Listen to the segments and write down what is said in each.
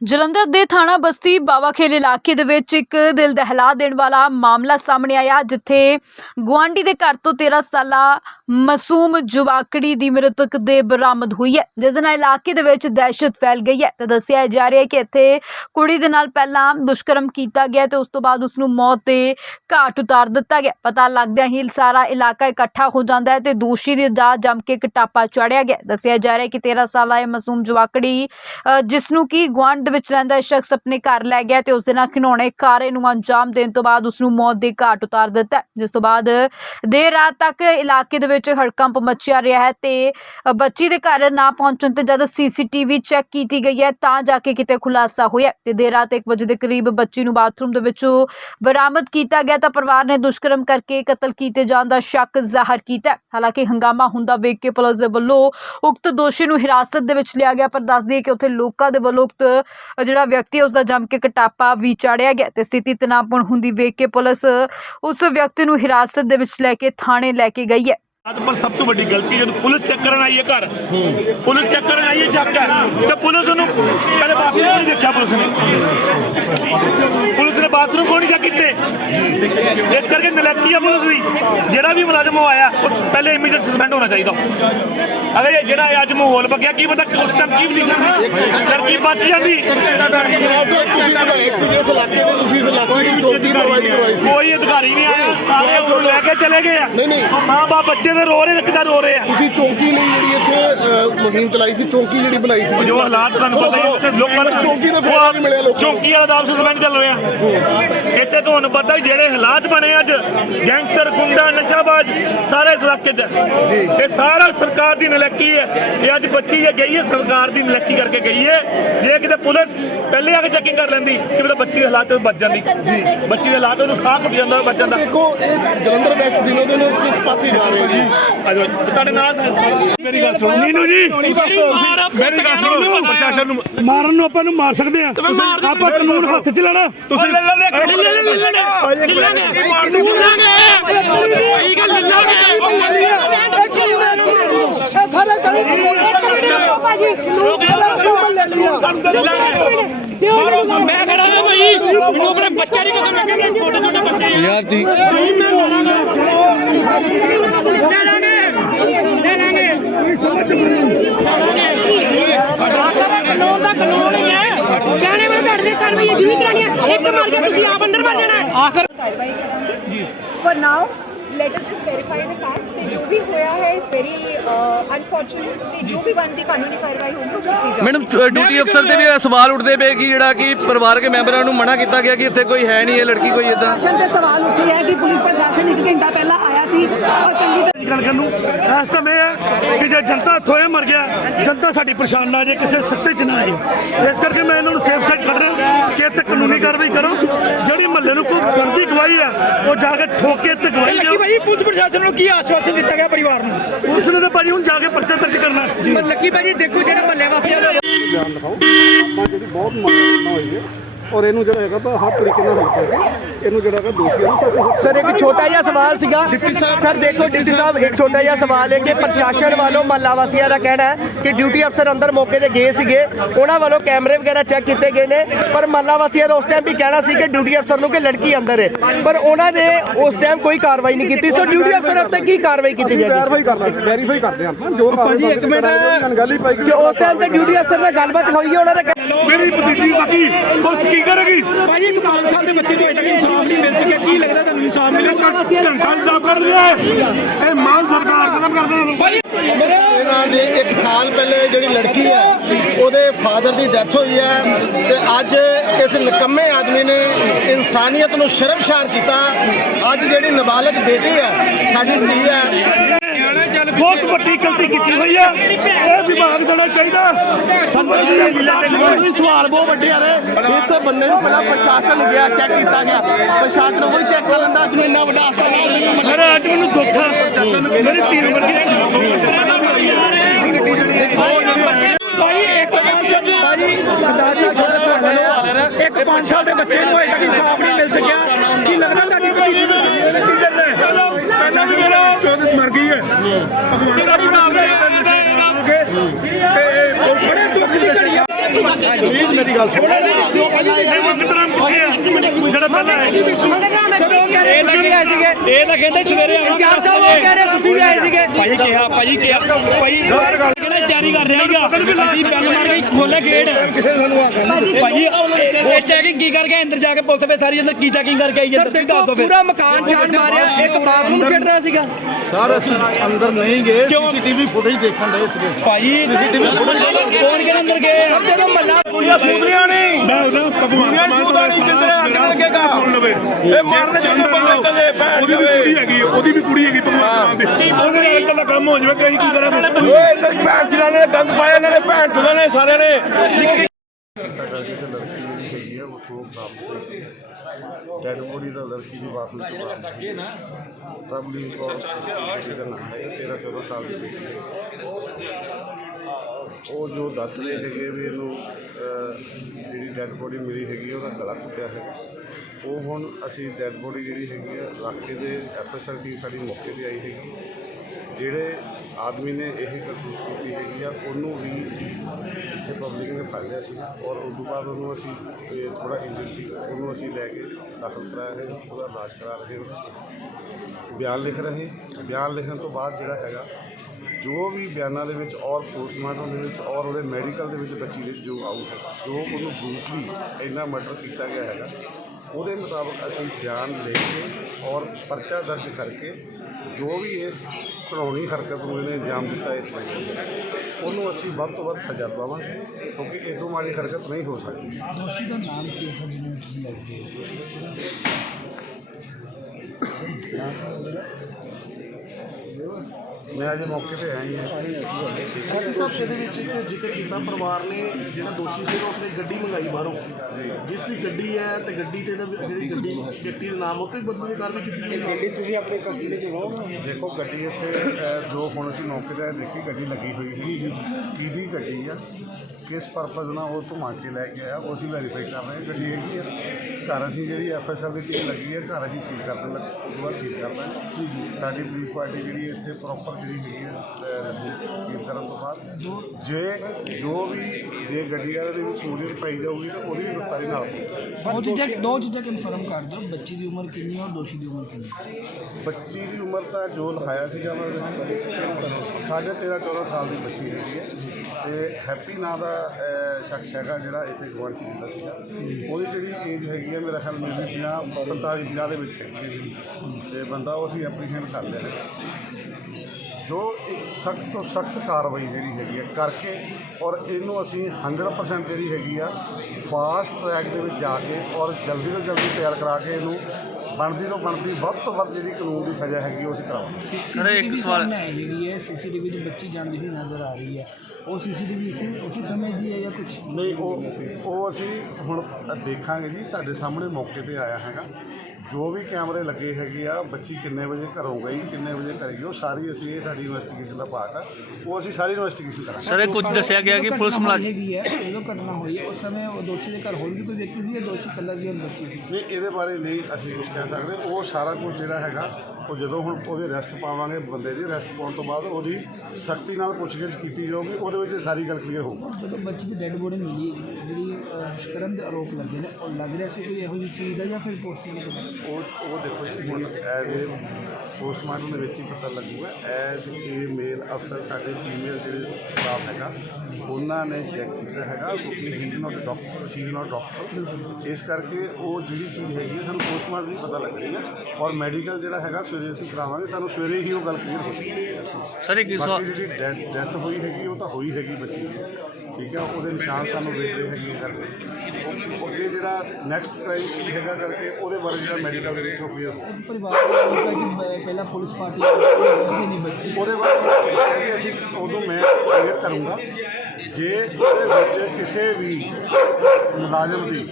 ਜਲੰਧਰ ਦੇ ਥਾਣਾ ਬਸਤੀ ਬਾਵਾਖੇਲ ਇਲਾਕੇ ਦੇ ਵਿੱਚ ਇੱਕ ਦਿਲ ਦਹਿਲਾ ਦੇਣ ਵਾਲਾ ਮਾਮਲਾ ਸਾਹਮਣੇ ਆਇਆ, ਜਿੱਥੇ ਗੁਆਂਢੀ ਦੇ ਘਰ ਤੋਂ 13 ਸਾਲਾ ਮਾਸੂਮ ਜਵਾਕੜੀ ਦੀ ਮ੍ਰਿਤਕ ਦੇ ਬਰਾਮਦ ਹੋਈ ਹੈ, ਜਿਸ ਨਾਲ ਇਲਾਕੇ ਦੇ ਵਿੱਚ ਦਹਿਸ਼ਤ ਫੈਲ ਗਈ ਹੈ। ਤੇ ਦੱਸਿਆ ਜਾ ਰਿਹਾ ਹੈ ਕਿ ਇੱਥੇ ਕੁੜੀ ਦੇ ਨਾਲ ਪਹਿਲਾਂ ਦੁਸ਼ਕਰਮ ਕੀਤਾ ਗਿਆ ਤੇ ਉਸ ਤੋਂ ਬਾਅਦ ਉਸ ਨੂੰ ਮੌਤ ਦੇ ਘਾਟ ਉਤਾਰ ਦਿੱਤਾ ਗਿਆ। ਪਤਾ ਲੱਗਦਿਆਂ ਹੀ ਸਾਰਾ ਇਲਾਕਾ ਇਕੱਠਾ ਹੋ ਜਾਂਦਾ ਹੈ ਤੇ ਦੋਸ਼ੀ ਦੇ ਦਾ ਜੰਮ ਕੇ ਕਟਾਪਾ ਚਾੜਿਆ ਗਿਆ। ਦੱਸਿਆ ਜਾ ਰਿਹਾ ਹੈ ਕਿ 13 ਸਾਲਾ ਇਹ ਮਾਸੂਮ ਜਵਾਕੜੀ ਜਿਸ ਨੂੰ ਕੀ ਗੁਆਂਢ ਦੇ ਵਿੱਚ ਰਹਿੰਦਾ ਸ਼ਖਸ ਆਪਣੇ ਘਰ ਲੈ ਗਿਆ ਤੇ ਉਸ ਦੇ ਨਾਲ ਖਿਡੌਣੇ ਕਾਰੇ ਨੂੰ ਅੰਜਾਮ ਦੇਣ ਤੋਂ ਬਾਅਦ ਉਸ ਨੂੰ ਮੌਤ ਦੇ ਘਾਟ ਉਤਾਰ ਦਿੱਤਾ। ਜਿਸ ਤੋਂ ਬਾਅਦ ਦੇਰ ਰਾਤ ਤੱਕ ਇਲਾਕੇ ਦੇ ਵਿੱਚ ਹੜਕੰਪ ਮਚਿਆ ਰਿਹਾ ਹੈ ਤੇ ਬੱਚੀ ਦੇ ਘਰ ਨਾ ਪਹੁੰਚਣ ਤੇ ਜਦ ਸੀਸੀਟੀਵੀ ਚੈੱਕ ਕੀਤੀ ਗਈ ਹੈ ਤਾਂ ਜਾ ਕੇ ਕਿਤੇ ਖੁਲਾਸਾ ਹੋਇਆ ਤੇ ਦੇਰ ਰਾਤ 1 ਵਜੇ ਦੇ ਕਰੀਬ ਬੱਚੀ ਨੂੰ ਬਾਥਰੂਮ ਦੇ ਵਿੱਚੋਂ ਬਰਾਮਦ ਕੀਤਾ ਗਿਆ ਤਾਂ ਪਰਿਵਾਰ ਨੇ ਦੁਸ਼ਕਰਮ ਕਰਕੇ ਕਤਲ ਕੀਤੇ ਜਾਣ ਦਾ ਸ਼ੱਕ ਜ਼ਾਹਰ ਕੀਤਾ ਹਾਲਾਂਕਿ ਹੰਗਾਮਾ ਹੁੰਦਾ ਵੇਖ ਕੇ ਪੁਲਿਸ ਦੇ ਵੱਲੋਂ ਉਕਤ ਦੋਸ਼ੀ ਨੂੰ ਹਿਰਾਸਤ ਦੇ ਵਿੱਚ ਲਿਆ ਗਿਆ, ਪਰ ਦੱਸ ਦਈਏ ਕਿ ਉੱਥੇ ਲੋਕਾਂ ਦੇ ਵੱਲੋਂ ਉਕਤ ਜਿਹੜਾ ਵਿਅਕਤੀ ਹੈ ਉਸ ਦਾ ਜੰਮ ਕੇ ਕਟਾਪਾ ਵੀ ਚਾੜਿਆ ਗਿਆ ਤੇ ਸਥਿਤੀ ਤਣਾਅਪੂਰਨ ਹੁੰਦੀ ਵੇਖ ਕੇ ਪੁਲਿਸ ਉਸ ਵਿਅਕਤੀ ਨੂੰ ਹਿਰਾਸਤ ਦੇ ਵਿੱਚ ਲੈ ਕੇ ਥਾਣੇ ਲੈ ਕੇ ਗਈ ਹੈ। ਅੱਜ ਪਰ ਸਭ ਤੋਂ ਵੱਡੀ ਗਲਤੀ ਜਦੋਂ ਪੁਲਿਸ ਚੈੱਕ ਕਰਨ ਆਈ ਹੈ ਘਰ ਪੁਲਿਸ ਚੈੱਕ ਕਰਨ ਆਈ ਹੈ ਚੱਕ ਹੈ ਤੇ ਪੁਲਿਸ ਉਹਨੂੰ ਪਹਿਲੇ ਬਾਥਰੂਮ ਨਹੀਂ ਦੇਖਿਆ ਪੁਲਿਸ ਨੇ। ਪੁਲਿਸ ਨੇ ਬਾਥਰੂਮ ਕੋਣ ਚੈੱਕ ਕੀਤੇ? ਇਸ ਕਰਕੇ ਨਲੱਕੀ ਆ ਪੁਲਿਸ ਵੀ। ਜਿਹੜਾ ਵੀ ਮੁਲਾਜ਼ਮ ਉਹ ਆਇਆ ਉਸ ਪਹਿਲੇ ਇਮੀਡੀਏਟ ਸਸਪੈਂਡ ਹੋਣਾ ਚਾਹੀਦਾ। ਅਗਰ ਇਹ ਜਿਹੜਾ ਅੱਜ ਮਾਹੌਲ ਬਗਿਆ ਕੀ ਪਤਾ ਉਸ ਟਾਈਮ ਕੀ ਪੋਜੀਸ਼ਨ ਸੀ? ਲੜਕੀ ਬਚ ਜਾਂਦੀ। ਕੋਈ ਅਧਿਕਾਰੀ ਨਹੀਂ ਆਇਆ ਸਾਰੇ ਉਹਨੂੰ ਲੈ ਕੇ ਚਲੇ ਗਏ ਆ। ਨਹੀਂ, ਨਹੀਂ। ਮਾਂ ਬਾਪ ਬੱਚੇ ਰੋ ਰਹੇ ਕਿਦਾਂ ਰੋ ਰਹੇ ਆ। ਤੁਸੀਂ ਚੌਂਕੀ ਲਈ ਜਿਹੜੀ ਇੱਥੇ ਮੁਹਿੰਮ ਚਲਾਈ ਸੀ ਚੌਂਕੀ ਜਿਹੜੀ ਬਣਾਈ ਸੀ। ਜੋ ਹਾਲਾਤ ਤੁਹਾਨੂੰ ਪਤਾ ਹੀ ਲੋਕਾਂ ਨੂੰ ਚੌਂਕੀ ਦਾ ਫੈਸਲਾ ਨਹੀਂ ਮਿਲਿਆ ਲੋਕਾਂ ਚੌਂਕੀ ਵਾਲਾ ਦਾ ਸਸਪੈਂਡ ਚੱਲ ਰਿਹਾ। ਇੱਥੇ ਤੁਹਾਨੂੰ ਪਤਾ ਹੀ ਜਿਹੜੇ ਹਾਲਾਤ ਬਣੇ ਅੱਜ ਗੈਂਗਸਟਰ ਗੁੰਡਾ ਨਸ਼ਾਬਾਜ਼ ਸਾਰੇ ਇਸ ਇਲਾਕੇ 'ਚ। ਇਹ ਸਾਰਾ ਸਰਕਾਰ ਦੀ ਨਲੱਕੀ ਹੈ। ਇਹ ਅੱਜ ਬੱਚੀ ਜੇ ਗਈ ਹੈ ਸਰਕਾਰ ਦੀ ਨਲੱਕੀ ਕਰਕੇ ਗਈ ਹੈ। ਜੇ ਕਿਤੇ ਪੁਲਿਸ ਪਹਿਲੇ ਆ ਕੇ ਚੈਕਿੰਗ ਕਰ ਲੈਂਦੀ ਕਿ ਪਤਾ ਬੱਚੀ ਦੇ ਹਾਲਾਤ ਬਚ ਜਾਂਦੀ। ਬੱਚੀ ਦੇ ਹਾਲਾਤ ਉਹਨੂੰ ਸਾਹ ਘੁੱਟ ਜਾਂਦਾ ਬਚ ਜਾਂਦਾ। ਦੇਖੋ ਇਹ ਜਲੰਧਰ ਵੈਸਟ ਦਿਨੋਂ ਦਿਨ ਕਿਸ ਪਾਸੇ ਜਾ ਰਹੇ ਜੀ? ਆਜੋ ਤੁਹਾਡੇ ਨਾਲ ਮੇਰੀ ਗੱਲ ਸੁਣੋ। ਨੀਨੂ ਜੀ ਮੇਰੀ ਗੱਲ ਸੁਣੋ ਪ੍ਰਸ਼ਾਸਨ ਨੂੰ ਮਾਰਨ ਨੂੰ ਆਪਾਂ ਨੂੰ ਮਾਰ ਸਕਦੇ ਆ ਆਪਾਂ ਕਾਨੂੰਨ ਹੱਥ 'ਚ ਲੈਣਾ ਤੁਸੀਂ ਲੈ ਲੈਣੇ ਮੈਂ ਖੜਾ ਹਾਂ ਭਾਈ ਮੈਨੂੰ ਆਪਣੇ ਬੱਚੇ ਦੀ ਕਸਮ ਲੱਗੇ ਮੇਰੇ ਛੋਟੇ ਛੋਟੇ ਬੱਚੇ ਯਾਰ ਤੀ ਲੈ ਲਾਂਗੇ ਲੈ ਲਾਂਗੇ ਕਾਨੂੰਨ ਦਾ ਕਾਨੂੰਨ ਹੀ ਹੈ। ਸਿਆਣੇ ਮੈਂ ਤੁਹਾਡੇ ਘਰ ਵੀ ਜਿਵੇਂ ਕਰਾਣੀ ਹੈ। ਇੱਕ ਮਰ ਗਿਆ ਤੁਸੀਂ ਆਪ ਅੰਦਰ ਮਰ ਜਾਣਾ ਹੈ। ਆਖਰ For now, let us just verify the facts ਕਿ ਜੋ ਵੀ ਹੋਇਆ ਹੈ ਇਟਸ ਵੈਰੀ ਅਨਫੋਰਚੂਨੇਟ ਕਿ ਜੋ ਵੀ ਬਣਦੀ ਕਾਨੂੰਨੀ ਕਾਰਵਾਈ ਹੋਊਗੀ ਉਹ ਕੀਤੀ ਜਾਊਗੀ। ਮੈਡਮ ਡਿਊਟੀ ਅਫਸਰ ਤੇ ਵੀ ਇਹ ਸਵਾਲ ਉੱਠਦੇ ਪਏ ਕਿ ਜਿਹੜਾ ਕਿ ਪਰਿਵਾਰਕ ਮੈਂਬਰਾਂ ਨੂੰ ਮਨਾ ਕੀਤਾ ਗਿਆ ਕਿ ਇੱਥੇ ਕੋਈ ਹੈ ਨਹੀਂ ਇਹ ਲੜਕੀ ਕੋਈ ਇਦਾਂ? ਪ੍ਰਸ਼ਾਸਨ ਤੇ ਸਵਾਲ ਉੱਠੇ ਹੈ ਕਿ ਪੁਲਿਸ ਪ੍ਰਸ਼ਾਸਨ ਇੱਕ ਘੰਟਾ ਪਹਿਲਾਂ ਆਇਆ ਸੀ ਔਰ ਚੰਗੀ ਗੱਲ ਕਰਨ ਨੂੰ। ਇਸ ਟਾਈਮ ਇਹ ਹੈ ਕਿ ਜੇ ਜਨਤਾ ਇਹ ਮਰ ਗਿਆ ਜਨਤਾ ਸਾਡੀ ਪਰੇਸ਼ਾਨ ਨਾ ਜੇ ਕਿਸੇ ਸੱਤੇ 'ਚ ਨਾ ਆਏ ਇਸ ਕਰਕੇ ਮੈਂ ਇਹਨਾਂ ਨੂੰ ਸੇਫ ਸਾਈਡ ਕੱਢ ਰਿਹਾ ਕਿ ਇੱਥੇ ਕਾਨੂੰਨੀ ਕਾਰਵਾਈ ਕਰੋ। ਜਿਹੜੀ ਮਹੱਲੇ ਨੂੰ ਕੋਈ ਬਣਦੀ ਗਵਾਹੀ ਹੈ ਉਹ ਜਾ ਕੇ ਠੋਕ ਕੇ ਤੇ ਗਵਾਹੀ ਦਿਓ। ਭਾਈ ਪੁਲਿਸ ਪ੍ਰਸ਼ਾਸਨ ਨੂੰ ਕੀ ਆਸ਼ਵਾਸਨ ਦਿੱਤਾ ਗਿਆ ਪਰਿਵਾਰ ਨੂੰ? ਪੁਲਿਸ ਨੇ ਤਾਂ ਭਾਜੀ ਹੁਣ ਜਾ ਕੇ ਪਰਚਾ ਦਰਜ ਕਰਨਾ। ਪਰ ਲੱਕੀ ਭਾਜੀ ਦੇਖੋ ਜਿਹੜੇ ਮਹੱਲੇ ਵਾਸੀਆਂ ਦਾ ਆਪਾਂ ਜਿਹੜੀ ਬਹੁਤ ਮਾਨਤਾ ਹੋਈ ਹੈ ਔਰ ਇਹਨੂੰ ਜਿਹੜਾ ਹੈਗਾ ਤਾਂ ਹਰ ਤਰੀਕੇ ਨਾਲ ਹੱਲ ਕਰਕੇ ਇਹਨੂੰ ਜਿਹੜਾ ਹੈਗਾ ਦੋਸ਼ੀਆਂ ਨੂੰ ਸਰ ਇੱਕ ਛੋਟਾ ਜਿਹਾ ਸਵਾਲ ਸੀਗਾ। ਸਰ ਦੇਖੋ ਡਿਪਟੀ ਸਾਹਿਬ ਇੱਕ ਛੋਟਾ ਜਿਹਾ ਸਵਾਲ ਹੈ ਕਿ ਪ੍ਰਸ਼ਾਸਨ ਵੱਲੋਂ ਮਹੱਲਾ ਵਾਸੀਆਂ ਦਾ ਕਹਿਣਾ ਹੈ ਕਿ ਡਿਊਟੀ ਅਫਸਰ ਅੰਦਰ ਮੌਕੇ ਤੇ ਗਏ ਸੀਗੇ ਉਹਨਾਂ ਵੱਲੋਂ ਕੈਮਰੇ ਵਗੈਰਾ ਚੈੱਕ ਕੀਤੇ ਗਏ ਨੇ ਪਰ ਮਹੱਲਾ ਵਾਸੀਆਂ ਦਾ ਉਸ ਟਾਈਮ ਵੀ ਕਹਿਣਾ ਸੀ ਕਿ ਡਿਊਟੀ ਅਫਸਰ ਨੂੰ ਕਿ ਲੜਕੀ ਅੰਦਰ ਹੈ। ਪਰ ਉਹਨਾਂ ਨੇ ਉਸ ਟਾਈਮ ਕੋਈ ਕਾਰਵਾਈ ਨਹੀਂ ਕੀਤੀ। ਸੋ ਡਿਊਟੀ ਅਫਸਰ ਉੱਤੇ ਕੀ ਕਾਰਵਾਈ ਕੀਤੀ ਜਾਏਗੀ? ਵੈਰੀਫਾਈ ਕਰਨਾ ਵੈਰੀਫਾਈ ਕਰਦੇ ਹਾਂ ਆਪਾਂ ਜੋ ਭਾਜੀ ਇੱਕ ਮਿੰਟ। ਗੱਲ ਹੀ ਪਾਈ ਕਿ ਉਸ ਟਾਈਮ ਤੇ ਡਿਊਟੀ ਅਫਸਰ ਨਾਲ ਗੱਲਬਾਤ ਹੋਈ ਹੈ ਉਹਨਾਂ ਦਾ ਮੇਰੀ ਭਤੀਜੀ ਬਾਕੀ ਪੁਲਿਸ ਕੀ ਕਰੇਗੀ? ਭਾਜੀ ਇੱਕ 5 ਸਾਲ ਦੇ ਬੱਚੇ ਨੂੰ ਅਜੇ ਤੱਕ ਇਨਸਾਫ ਨਹੀਂ ਮਿਲ ਸਕਿਆ। ਕੀ ਲੱਗਦਾ ਤੁਹਾਨੂੰ ਇਨਸਾਫ ਮਿਲੇਗਾ ਘੰਟਾ ਇੰਤਜ਼ਾਮ ਕਰ ਲਿਆ। ਇਹ ਮਾਨ ਸਰਕਾਰ ਕਦਮ ਕਰਦੇ ਇਹਨਾਂ ਦੇ 1 ਸਾਲ ਪਹਿਲੇ ਜਿਹੜੀ ਲੜਕੀ ਹੈ ਉਹਦੇ ਫਾਦਰ ਦੀ ਡੈਥ ਹੋਈ ਹੈ ਤੇ ਅੱਜ ਇਸ ਨਿਕੰਮੇ ਆਦਮੀ ਨੇ ਇਨਸਾਨੀਅਤ ਨੂੰ ਸ਼ਰਮਸ਼ਾਰ ਕੀਤਾ। ਅੱਜ ਜਿਹੜੀ ਨਾਬਾਲਗ ਬੇਟੀ ਹੈ ਸਾਡੀ ਧੀ ਹੈ ਬਹੁਤ ਵੱਡੀ ਗਲਤੀ ਕੀਤੀ ਹੋਈ ਹੈ। ਇਹ ਵਿਭਾਗ ਦੇਣਾ ਚਾਹੀਦਾ। ਸਵਾਲ ਬਹੁਤ ਵੱਡੇ ਆ ਰਹੇ। ਇਸ ਬੰਦੇ ਨੂੰ ਪਹਿਲਾਂ ਪ੍ਰਸ਼ਾਸਨ ਗਿਆ ਚੈੱਕ ਕੀਤਾ ਗਿਆ। ਪ੍ਰਸ਼ਾਸਨ ਕੋਈ ਚੈੱਕ ਕਰ ਲੈਂਦਾ ਜਿਹਨੂੰ ਇੰਨਾ ਵੱਡਾ ਹਾਸਾ ਨਾ ਮੇਰੇ ਅੱਜ ਮੈਨੂੰ ਦੁੱਖ ਆ। ਮੇਰੀ ਧੀ ਨੂੰ ਵੱਡੀ ਭਾਈ ਇੱਕ ਪੰਜ ਭਾਈ ਸਰਦਾਰ ਜੀ ਛੋਟੇ ਸਵਾਲ ਇੱਕ 5 ਸਾਲ ਦੇ ਬੱਚੇ ਨੂੰ ਅਜੇ ਤੱਕ ਇਨਸਾਫ ਨਹੀਂ ਮਿਲ ਸਕਿਆ ਕੀ ਲੱਗਦਾ ਤੁਹਾਡੀ ਭਤੀਜੀ ਨੂੰ ਸਹੀ ਹੈ ਕੀ ਕਰਦੇ ਪਹਿਲਾਂ ਵੀ ਮੇਰਾ ਚੋਦਤ ਮਰ ਗਈ ਹੈ ਭਗਵਾਨ ਦਾ ਨਾਮ ਲੈ ਤੇ ਬੜੇ ਦੁੱਖ ਦੀ ਘੜੀ ਆ ਪਲੀਜ਼ ਮੇਰੀ ਗੱਲ ਸੁਣੋ ਇਹ ਤਾਂ ਕਹਿੰਦੇ ਸਵੇਰੇ ਉਹ ਕਹਿ ਰਹੇ ਤੁਸੀਂ ਵੀ ਆਏ ਸੀਗੇ। ਭਾਜੀ ਕਿਹਾ ਭਾਜੀ ਕਿਹਾ ਭਾਈ ਕਹਿੰਦੇ ਤਿਆਰੀ ਕਰ ਰਿਹਾ ਸੀਗਾ। ਅਸੀਂ ਬੈਲ ਮਾਰ ਕੇ ਖੋਲੇ ਗੇਟ ਕਿਸੇ ਸਾਨੂੰ ਆ ਭਾਜੀ ਇਹ ਚੈਕਿੰਗ ਕੀ ਕਰਕੇ ਅੰਦਰ ਜਾ ਕੇ ਪੁਲਿਸ ਵੇ ਸਾਰੀ ਅੰਦਰ ਕੀ ਚੈਕਿੰਗ ਕਰਕੇ ਆਈ ਸਰ ਅੰਦਰ ਦੇਖੋ ਦੱਸ ਫਿਰ। ਪੂਰਾ ਮਕਾਨ ਜਾਣ ਮਾਰਿਆ। ਇੱਕ ਬਾਥਰੂਮ ਛੱਡ ਰਿਹਾ ਸੀਗਾ। ਸਰ ਅਸੀਂ ਅੰਦਰ ਨਹੀਂ ਗਏ ਸੀਸੀਟੀਵੀ ਫੁਟੇਜ ਦੇਖਣ ਦੇ ਸੀਗੇ। ਭਾਜੀ ਕੌਣ ਕਿਹਦੇ ਅੰਦਰ ਗਏ ਜਦੋਂ ਮੱਲਾ ਸੁਧਰੀਆਂ ਨਹੀਂ ਮੈਂ ਉਹਦਾ ਭਗਵਾਨ ਸੁਧਾ ਨਹੀਂ ਕਿੰਨੇ ਅੱਗੇ ਲੱਗੇਗਾ ਸੁਣ ਲਵੇ। ਇਹ ਮਾਰਨ ਚ ਬੰਦੇ ਕਦੇ ਭੈਣ ਉਹਦੀ ਵੀ ਕੁੜੀ ਹੈਗੀ ਉਹਦੀ ਵੀ ਕੁੜੀ ਹੈਗੀ ਭਗਵਾਨ ਦੀ। ਉਹਦੇ ਨਾਲ ਦਾ ਕੰਮ ਹੋ ਜਾਵੇ ਕਿ ਅਸੀਂ ਕੀ ਕਰਾਂਗੇ? ਓਏ ਇੱਧਰ ਭੈਣ ਜਿਨ੍ਹਾਂ ਨੇ ਗੰਦ ਪਾਇਆ ਇਹਨਾਂ ਨੇ ਭੈਣ ਚੋਦਾਂ ਨੇ ਸਾਰਿਆਂ ਨੇ। ਡੈਡ ਬੋਡੀ ਦਾ ਲੜਕੀ ਦੀ ਵਾਪਸ ਪ੍ਰਭਲੀ ਕੌਰ ਜਿਹਦਾ ਨਾਮ ਹੈ 13 14 ਸਾਲ ਦੀ ਬੇਟੀ ਹੈ। ਉਹ ਜੋ ਦੱਸ ਰਹੇ ਹੈਗੇ ਵੀ ਇਹਨੂੰ ਜਿਹੜੀ ਡੈਡ ਬੋਡੀ ਮਿਲੀ ਹੈਗੀ, ਉਹਦਾ ਗਲਾ ਕੁੱਟਿਆ ਹੈ। ਉਹ ਹੁਣ ਅਸੀਂ ਡੈਡ ਬੋਡੀ ਜਿਹੜੀ ਹੈਗੀ ਆ, ਇਲਾਕੇ ਦੇ ਐਫਐਸਐਲ ਟੀਮ ਸਾਡੀ ਮੌਕੇ ਤੇ ਆਈ ਹੈਗੀ। ਜਿਹੜੇ ਆਦਮੀ ਨੇ ਇਹ ਕਰਤੂਤ ਕੀਤੀ ਹੈਗੀ ਆ, ਉਹਨੂੰ ਵੀ ਇੱਥੇ ਪਬਲਿਕ ਨੇ ਫੜ ਲਿਆ ਸੀ ਔਰ ਉਸ ਤੋਂ ਬਾਅਦ ਉਹਨੂੰ ਅਸੀਂ ਥੋੜਾ ਇੰਜਰ ਸੀ ਉਹਨੂੰ ਅਸੀਂ ਲੈ ਕੇ ਦਾਖਲ ਕਰਾਇਆ ਹੈ, ਉਹਦਾ ਇਲਾਜ ਕਰਾ ਰਹੇ ਹਾਂ। ਬਿਆਨ ਲਿਖ ਰਹੇ ਬਿਆਨ ਲਿਖਣ ਤੋਂ ਬਾਅਦ ਜਿਹੜਾ ਹੈਗਾ, ਜੋ ਵੀ ਬਿਆਨਾਂ ਦੇ ਵਿੱਚ ਔਰ ਪੋਸਟਮਾਰਟਮ ਦੇ ਵਿੱਚ ਔਰ ਉਹਦੇ ਮੈਡੀਕਲ ਦੇ ਵਿੱਚ ਬੱਚੀ ਦੇ ਜੋ ਆਊਟ ਹੈ, ਜੋ ਉਹਨੂੰ ਬਰੂਟਲੀ ਇੰਨਾ ਮਰਡਰ ਕੀਤਾ ਗਿਆ ਹੈਗਾ ਉਹਦੇ ਮੁਤਾਬਕ ਅਸੀਂ ਬਿਆਨ ਲੈ ਕੇ ਔਰ ਪਰਚਾ ਦਰਜ ਕਰਕੇ ਜੋ ਵੀ ਇਸ ਘਿਨੌਣੀ ਹਰਕਤ ਨੂੰ ਇਹਨੇ ਅੰਜਾਮ ਦਿੱਤਾ ਇਸ ਨੇ ਉਹਨੂੰ ਅਸੀਂ ਵੱਧ ਤੋਂ ਵੱਧ ਸਜ਼ਾ ਦਵਾਵਾਂਗੇ ਕਿਉਂਕਿ ਇਹ ਤੋਂ ਮਾੜੀ ਹਰਕਤ ਨਹੀਂ ਹੋ ਸਕਦੀ। ਦੋਸ਼ੀ ਦਾ ਨਾਮ ਕੀ ਹੈ ਜਿਹਨੂੰ ਤੁਸੀਂ ਲੱਗਦੇ ਮੈਂ ਅਜੇ ਮੌਕੇ ਤੇ ਆਇਆ ਹੀ ਹਾਂ। ਸਾਡੀ ਸਾਹਿਬ ਇਹਦੇ ਵਿੱਚ ਇੱਕ ਜ਼ਿਕਰ ਕੀਤਾ ਪਰਿਵਾਰ ਨੇ ਜਿਹੜਾ ਦੋਸ਼ੀ ਸੀ ਉਸਨੇ ਗੱਡੀ ਮੰਗਾਈ ਬਾਹਰੋਂ। ਜਿਸ ਦੀ ਗੱਡੀ ਹੈ ਤੇ ਗੱਡੀ ਤੇ ਇਹਦਾ ਜਿਹੜੀ ਗੱਡੀ ਵਿਅਕਤੀ ਦਾ ਨਾਮ ਉੱਤੇ ਬਦਲੀ ਦੀ ਕਾਰਵਾਈ ਕੀਤੀ ਗਈ ਗੱਡੀ ਤੁਸੀਂ ਆਪਣੀ ਕਸਟਡੀ ਚ ਲਓਗੇ ਦੇਖੋ ਗੱਡੀ ਇੱਥੇ ਜੋ ਹੁਣ ਅਸੀਂ ਮੌਕੇ ਤੇ ਦੇਖੀ ਗੱਡੀ ਲੱਗੀ ਹੋਈ ਸੀ। ਕਿਹਦੀ ਗੱਡੀ ਆ? ਕਿਸ ਪਰਪਸ ਨਾਲ ਉਹ ਘੁਮਾ ਕੇ ਲੈ ਕੇ ਆਇਆ ਉਹ ਅਸੀਂ ਵੈਰੀਫਾਈ ਕਰ ਰਹੇ ਹਾਂ ਗੱਡੀ ਹੈਗੀ ਆ। ਘਰ ਅਸੀਂ ਜਿਹੜੀ ਐਫਐਸਐਲ ਦੀ ਟੀਮ ਲੱਗੀ ਹੈ ਘਰ ਅਸੀਂ ਸੀਲ ਕਰ ਦੇਣ ਲੱਗੇ ਤੋਂ ਬਾਅਦ ਸੀਲ ਕਰਨਾ ਹੈ। ਜੀ ਜੀ। ਸਾਡੀ ਪੁਲਿਸ ਪਾਰਟੀ ਜਿਹੜੀ ਇੱਥੇ ਪ੍ਰੋਪਰ ਜਿਹੜੀ ਹੈਗੀ ਹੈ ਸੀਲ ਕਰਨ ਤੋਂ ਬਾਅਦ। ਜੇ ਜੋ ਵੀ ਜੇ ਗੱਡੀ ਵਾਲੇ ਦੇ ਵਿੱਚ ਸਹੂਲੀਅਤ ਪਾਈ ਜਾਊਗੀ ਤਾਂ ਉਹਦੀ ਵੀ ਗ੍ਰਿਫਤਾਰੀ ਨਾਲ ਹੋਊਗੀ। ਦੋ ਚੀਜ਼ਾਂ ਦੋ ਚੀਜ਼ਾਂ ਕਨਫਰਮ ਕਰ ਦਿਓ। ਬੱਚੀ ਦੀ ਉਮਰ ਕਿੰਨੀ ਹੈ ਔਰ ਦੋਸ਼ੀ ਦੀ ਉਮਰ ਕਿੰਨੀ ਹੈ ਬੱਚੀ ਦੀ ਉਮਰ ਤਾਂ ਜੋ ਲਿਖਾਇਆ ਸੀਗਾ ਮੈਂ ਸਾਢੇ 13 14 ਸਾਲ ਦੀ ਬੱਚੀ ਹੈਗੀ ਹੈ। ਤੇ ਹੈਪੀ ਨਾਂ ਦਾ ਅਹ, ਸ਼ਖਸ ਹੈਗਾ ਜਿਹੜਾ ਇੱਥੇ ਗਵਾਂਢ ਚ ਰਹਿੰਦਾ ਸੀਗਾ। ਉਹਦੀ ਜਿਹੜੀ ਏਜ ਹੈਗੀ ਹੈ ਮੇਰਾ ਖਿਆਲ ਮੇਰੀ 50 45 50 ਦੇ ਵਿੱਚ ਹੈਗੀ ਹੈ। ਤੇ ਬੰਦਾ ਉਹ ਅਸੀਂ ਐਪਰੀਸ਼ੀਏਟ ਕਰ ਲਿਆ ਹੈ। ਜੋ ਇੱਕ ਸਖਤ ਤੋਂ ਸਖਤ ਕਾਰਵਾਈ ਜਿਹੜੀ ਹੈਗੀ ਹੈ ਕਰਕੇ ਔਰ ਇਹਨੂੰ ਅਸੀਂ 100% ਜਿਹੜੀ ਹੈਗੀ ਆ ਫਾਸਟ ਟਰੈਕ ਦੇ ਵਿੱਚ ਜਾ ਕੇ ਔਰ ਜਲਦੀ ਤੋਂ ਜਲਦੀ ਤਿਆਰ ਕਰਾ ਕੇ ਇਹਨੂੰ ਬਣਦੀ ਤੋਂ ਬਣਦੀ ਵੱਧ ਤੋਂ ਵੱਧ ਜਿਹੜੀ ਕਾਨੂੰਨ ਦੀ ਸਜ਼ਾ ਹੈਗੀ ਉਹ ਅਸੀਂ ਕਰਾਵਾਂਗੇ। ਸਰ ਇੱਕ ਸਵਾਲ ਜਿਹੜੀ ਹੈ ਸੀਸੀਟੀਵੀ 'ਚ ਬੱਚੀ ਜਾਂਦੀ ਹੋਈ ਨਜ਼ਰ ਆ ਰਹੀ ਹੈ। ਉਹ ਸੀਸੀਟੀਵੀ ਇਸੇ ਉਸੇ ਸਮੇਂ ਦੀ ਹੈ ਜਾਂ ਕੁਝ ਨਹੀਂ ਉਹ ਉਹ ਅਸੀਂ ਹੁਣ ਦੇਖਾਂਗੇ ਜੀ ਤੁਹਾਡੇ ਸਾਹਮਣੇ ਮੌਕੇ ਤੇ ਆਇਆ ਹੈਗਾ। ਜੋ ਵੀ ਕੈਮਰੇ ਲੱਗੇ ਹੈਗੇ ਆ ਬੱਚੀ ਕਿੰਨੇ ਵਜੇ ਘਰੋਂ ਗਈ ਕਿੰਨੇ ਵਜੇ ਘਰੇ ਗਈ ਉਹ ਸਾਰੀ ਅਸੀਂ ਇਹ ਸਾਡੀ ਇਨਵੈਸਟੀਗੇਸ਼ਨ ਦਾ ਪਾਰਟ ਆ। ਉਹ ਅਸੀਂ ਸਾਰੀ ਇਨਵੈਸਟੀਗੇਸ਼ਨ ਕਰਾਂਗੇ। ਸਰ ਇਹ ਕੁਝ ਦੱਸਿਆ ਗਿਆ ਕਿ ਪੁਲਿਸ ਮੁਲਾਜ਼ਮ ਹੈਗੀ ਹੈ ਜਦੋਂ ਘਟਨਾ ਹੋਈ ਹੈ ਉਸ ਸਮੇਂ ਉਹ ਦੋਸ਼ੀ ਦੇ ਘਰ ਹੋਰ ਵੀ ਕੋਈ ਵਿਅਕਤੀ ਸੀ ਜਾਂ ਦੋਸ਼ੀ ਇਕੱਲਾ ਸੀ ਔਰ ਬੱਚੀ ਸੀ? ਨਹੀਂ ਇਹਦੇ ਬਾਰੇ ਨਹੀਂ ਅਸੀਂ ਕੁਝ ਕਹਿ ਸਕਦੇ। ਉਹ ਸਾਰਾ ਕੁਝ ਜਿਹੜਾ ਹੈਗਾ ਉਹ ਜਦੋਂ ਹੁਣ ਉਹਦੇ ਅਰੈਸਟ ਪਾਵਾਂਗੇ ਬੰਦੇ ਦੀ ਅਰੈਸਟ ਪਾਉਣ ਤੋਂ ਬਾਅਦ ਉਹਦੀ ਸਖਤੀ ਨਾਲ ਪੁੱਛਗਿੱਛ ਕੀਤੀ ਜਾਊਗੀ ਉਹਦੇ ਵਿੱਚ ਸਾਰੀ ਗੱਲ ਕਲੀਅਰ ਹੋਊਗੀ। ਜਦੋਂ ਬੱਚੀ ਦੀ ਡੈੱਡ ਬੋਡੀ ਮਿਲੀ ਜਿਹੜੀ ਅਹ, ਦੁਸ਼ਕਰਮ ਦੇ ਆਰੋਪ ਲੱਗੇ ਨੇ ਉਹ ਲੱਗ ਰਿਹਾ ਸੀ ਕੋਈ ਇਹੋ ਜਿਹੀ ਚੀਜ਼ ਦਾ ਜਾਂ ਫਿਰ ਪੋਸਟਮਾਰਟਮ ਉਹ ਉਹ ਦੇਖੋ ਜੀ ਹੁਣ ਐਜ਼ ਏ ਪੋਸਟਮਾਰਟਮ ਦੇ ਵਿੱਚ ਹੀ ਪਤਾ ਲੱਗੂਗਾ ਐਜ਼ ਏ ਮੇਲ ਅਫਸਰ ਸਾਡੇ ਫੀਮੇਲ ਜਿਹੜੇ ਸਟਾਫ ਹੈਗਾ ਉਹਨਾਂ ਨੇ ਚੈੱਕ ਕੀਤਾ ਹੈਗਾ ਕਿਉਂਕਿ he is not doctor she is not doctor ਇਸ ਕਰਕੇ ਉਹ ਜਿਹੜੀ ਚੀਜ਼ ਹੈਗੀ ਸਾਨੂੰ ਪੋਸਟਮਾਰਟਮ ਹੀ ਪਤਾ ਲੱਗਣੀ ਹੈ ਔਰ ਮੈਡੀਕਲ ਜਿਹੜਾ ਹੈਗਾ ਸਵੇਰੇ ਅਸੀਂ ਕਰਾਵਾਂਗੇ ਸਾਨੂੰ ਸਵੇਰੇ ਹੀ ਉਹ ਗੱਲ ਕਲੀਅਰ ਹੋ ਜਾਏਗੀ ਸਰ ਇੱਕ ਸਵਾਲ ਜਿਹੜੀ ਡੈਥ ਡੈਥ ਹੋਈ ਹੈਗੀ ਉਹ ਤਾਂ ਹੋਈ ਹੈਗੀ ਬੱਚੀ ਦੀ। ਠੀਕ ਹੈ ਉਹਦੇ ਨਿਸ਼ਾਨ ਸਾਨੂੰ ਵੇਖ ਰਹੇ ਹੈਗੇ ਕਰਕੇ ਉਹ ਅੱਗੇ ਜਿਹੜਾ ਨੈਕਸਟ ਕ੍ਰਾਈਮ ਕੀ ਹੈਗਾ ਕਰਕੇ ਉਹਦੇ ਬਾਰੇ ਜਿਹੜਾ ਮੈਡੀਕਲ ਦੇ ਵਿੱਚ ਹੋ ਪਰਿਵਾਰ ਹੈ ਕਿ ਪਹਿਲਾਂ ਪੁਲਿਸ ਪਾਰਟੀ ਨਹੀਂ ਬੱਚੀ। ਉਹਦੇ ਬਾਰੇ ਕਹਿੰਦੇ ਅਸੀਂ ਉਦੋਂ ਮੈਂ ਕਲੀਅਰ ਕਰੂੰਗਾ ਜੇ ਉਹਦੇ ਵਿੱਚ ਕਿਸੇ ਵੀ ਮੁਲਾਜ਼ਮ ਦੀ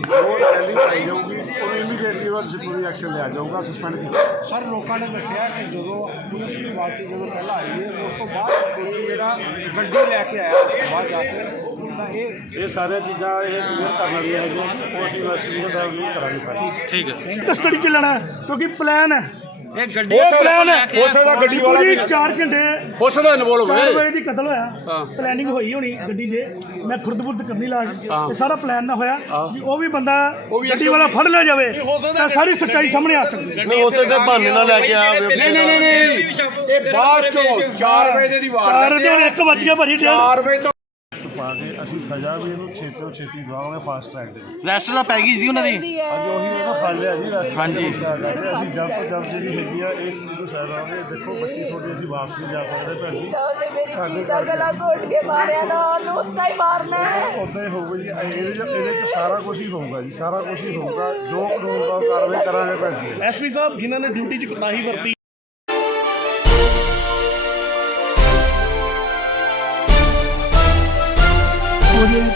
ਜਾਊਗੀ ਇਮੀਡੀਏਟਲੀ ਐਕਸ਼ਨ ਲਿਆ ਜਾਊਗਾ ਸਸਪੈਂਡ ਕੀਤਾ। ਸਰ ਲੋਕਾਂ ਨੇ ਦੱਸਿਆ ਕਿ ਜਦੋਂ ਪੁਲਿਸ ਦੀ ਪਾਰਟੀ ਜਦੋਂ ਪਹਿਲਾਂ ਆਈ ਹੈ ਉਸ ਤੋਂ ਬਾਅਦ ਕੋਈ ਜਿਹੜਾ ਗੱਡੀ ਲੈ ਕੇ ਆਇਆ ਉਸ ਤੋਂ ਬਾਅਦ ਜਾ ਕੇ ਤਾਂ ਇਹ ਇਹ ਸਾਰੀਆਂ ਚੀਜ਼ਾਂ ਇਹ ਕਲੀਅਰ ਕਰਨ ਵਾਲੀਆਂ ਹੈਗੀਆਂ ਦਾ ਵੀ ਕਰਾਂਗੇ। ਠੀਕ ਹੈ। ਕਸਟਡੀ ਚ ਲੈਣਾ ਕਿਉਂਕਿ ਪਲਾਨ ਹੈ। ਇਹ ਗੱਡੀ ਉਹ ਪਲਾਨ ਹੈ। ਹੋ ਸਕਦਾ ਗੱਡੀ ਵਾਲਾ ਪੂਰੀ ਵੀ 4 ਘੰਟੇ ਪੁੱਛਦਾ ਇਨਵੋਲਵ 4 ਵਜੇ ਦੀ ਕਤਲ ਹੋਇਆ। ਪਲੈਨਿੰਗ ਹੋਈ ਹੋਣੀ ਗੱਡੀ ਦੇ। ਮੈਂ ਖੁਰਦ-ਬੁਰਦ ਕਰਨੀ ਲਾ ਕੇ। ਇਹ ਸਾਰਾ ਪਲਾਨ ਨਾ ਹੋਇਆ। ਵੀ ਉਹ ਵੀ ਬੰਦਾ ਗੱਡੀ ਵਾਲਾ ਫੜ ਲਿਆ ਜਾਵੇ ਤਾਂ ਸਾਰੀ ਸੱਚਾਈ ਸਾਹਮਣੇ ਆ ਸਕਦੀ। ਹੈ ਨਹੀਂ ਉਸੇ ਬਹਾਨੇ ਨਾਲ ਲੈ ਕੇ ਆ ਨਹੀਂ ਨਹੀਂ ਨਹੀਂ ਇਹ ਬਾਅਦ ਚੋਂ 4 ਵਜੇ ਦੀ ਵਾਰ ਚਾਰ ਦੇ ਹੁਣ ਇੱਕ ਵੱਜ ਗਿਆ ਭਾਜੀ ਡੇਢ। 4 ਵਜੇ ਤੋਂ ਪਾ ਕੇ ਅਸੀਂ ਸਜ਼ਾ ਵੀ ਇਹਨੂੰ ਛੇਤੀ ਤੋਂ ਛੇਤੀ ਦਵਾਵਾਂਗੇ ਫਾਸਟ ਟਰੈਕ ਦੇ ਵਿੱਚ। ਰੈਸਟ ਤਾਂ ਪੈ ਗਈ ਸੀ ਉਹਨਾਂ ਦੀ? ਅੱਜ ਉਹੀ ਉਹਦਾ ਫੜ ਲਿਆ ਜੀ ਰਸਤੇ ਹਾਂਜੀ। ਅਸੀਂ ਜਲਦ ਤੋਂ ਜਲਦ ਜਿਹੜੀ ਹੈਗੀ ਆ ਇਸ ਚੀਜ਼ ਨੂੰ ਸਹਿ ਲਵਾਂਗੇ ਦੇਖੋ ਬੱਚੀ ਤੁਹਾਡੀ ਅਸੀਂ ਵਾਪਸ ਨਹੀਂ ਜਾ ਸਕਦੇ ਭੈਣ ਜੀ। ਸਾਡੇ ਦਾ ਗਲਾ ਘੋਟ ਕੇ ਮਾਰਿਆ ਨਾ ਉਹਨੂੰ ਉੱਤਾ ਹੀ ਮਾਰਨਾ ਹੈ। ਉਦਾਂ ਹੀ ਹੋਊਗਾ ਜੀ। ਇਹਦੇ ਚ ਇਹਦੇ ਚ ਸਾਰਾ ਕੁਝ ਹੀ ਹੋਊਗਾ ਜੀ। ਸਾਰਾ ਕੁਝ ਹੀ ਹੋਊਗਾ। ਜੋ ਕਾਨੂੰਨ ਦਾ ਕਾਰਵਾਈ ਕਰਾਂਗੇ ਭੈਣ ਜੀ। ਐਸਪੀ ਸਾਹਿਬ ਜਿਨ੍ਹਾਂ ਨੇ ਡਿਊਟੀ 'ਚ ਕੋਤਾਹੀ ਵਰਤੀ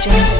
Jungle.